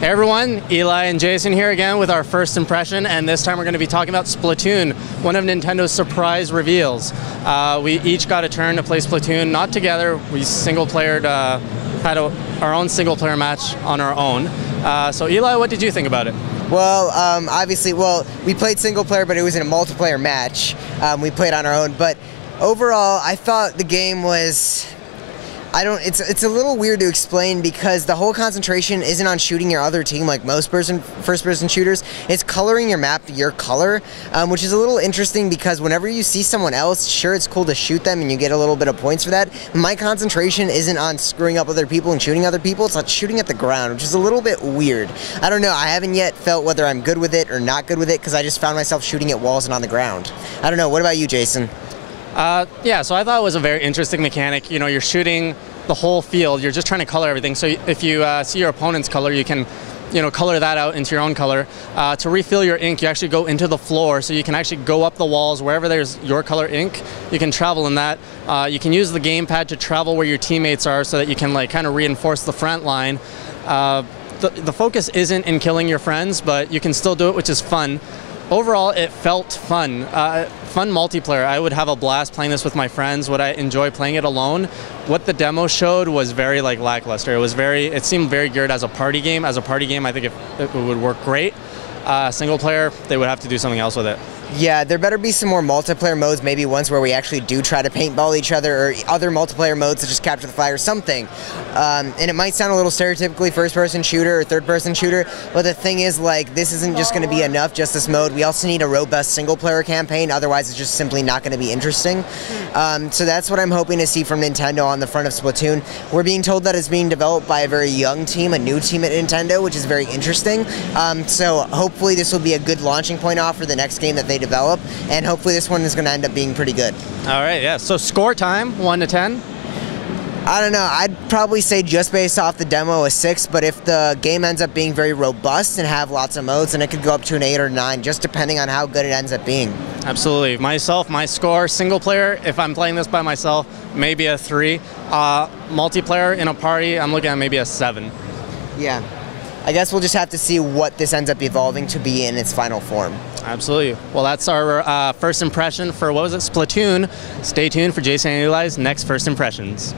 Hey everyone, Eli and Jason here again with our first impression, and this time we're going to be talking about Splatoon, one of Nintendo's surprise reveals. We each got a turn to play Splatoon, not together. We single-playered, had our own single-player match on our own. So Eli, what did you think about it? Well, obviously, we played single player, but it was in a multiplayer match. We played on our own, but overall, I thought the game was. It's a little weird to explain because the whole concentration isn't on shooting your other team like most first-person shooters. It's coloring your map your color, which is a little interesting because whenever you see someone else, sure, it's cool to shoot them and you get a little bit of points for that. My concentration isn't on screwing up other people and shooting other people. It's on shooting at the ground, which is a little bit weird. I don't know. I haven't yet felt whether I'm good with it or not good with it because I just found myself shooting at walls and on the ground. I don't know. What about you, Jason? Yeah, so I thought it was a very interesting mechanic. You know, you're shooting the whole field. You're just trying to color everything. So if you see your opponent's color, you can, color that out into your own color. To refill your ink, you actually go into the floor, so you can actually go up the walls wherever there's your color ink. You can travel in that. You can use the gamepad to travel where your teammates are, so that you can kind of reinforce the front line. The focus isn't in killing your friends, but you can still do it, which is fun. Overall, it felt fun. Fun multiplayer. I would have a blast playing this with my friends. Would I enjoy playing it alone? What the demo showed was very lackluster. It seemed very geared as a party game. As a party game, I think it would work great. Single player, they would have to do something else with it. Yeah, there better be some more multiplayer modes, maybe ones where we actually do try to paintball each other, or other multiplayer modes such as capture the flag or something. And it might sound a little stereotypically first-person shooter or third-person shooter, but the thing is, this isn't just going to be enough, just this mode. We also need a robust single-player campaign, otherwise it's just simply not going to be interesting. So that's what I'm hoping to see from Nintendo on the front of Splatoon. We're being told that it's being developed by a very young team, a new team at Nintendo, which is very interesting. So hopefully this will be a good launching point off for the next game that they develop, and hopefully this one is going to end up being pretty good. All right, yeah. So score time, 1 to 10? I don't know. I'd probably say just based off the demo a 6, but if the game ends up being very robust and have lots of modes, then it could go up to an 8 or 9, just depending on how good it ends up being. Absolutely. Myself, my score, single player, if I'm playing this by myself, maybe a 3. Multiplayer in a party, I'm looking at maybe a 7. Yeah. I guess we'll just have to see what this ends up evolving to be in its final form. Absolutely. Well, that's our first impression for, Splatoon. Stay tuned for Jason and Eli's next first impressions.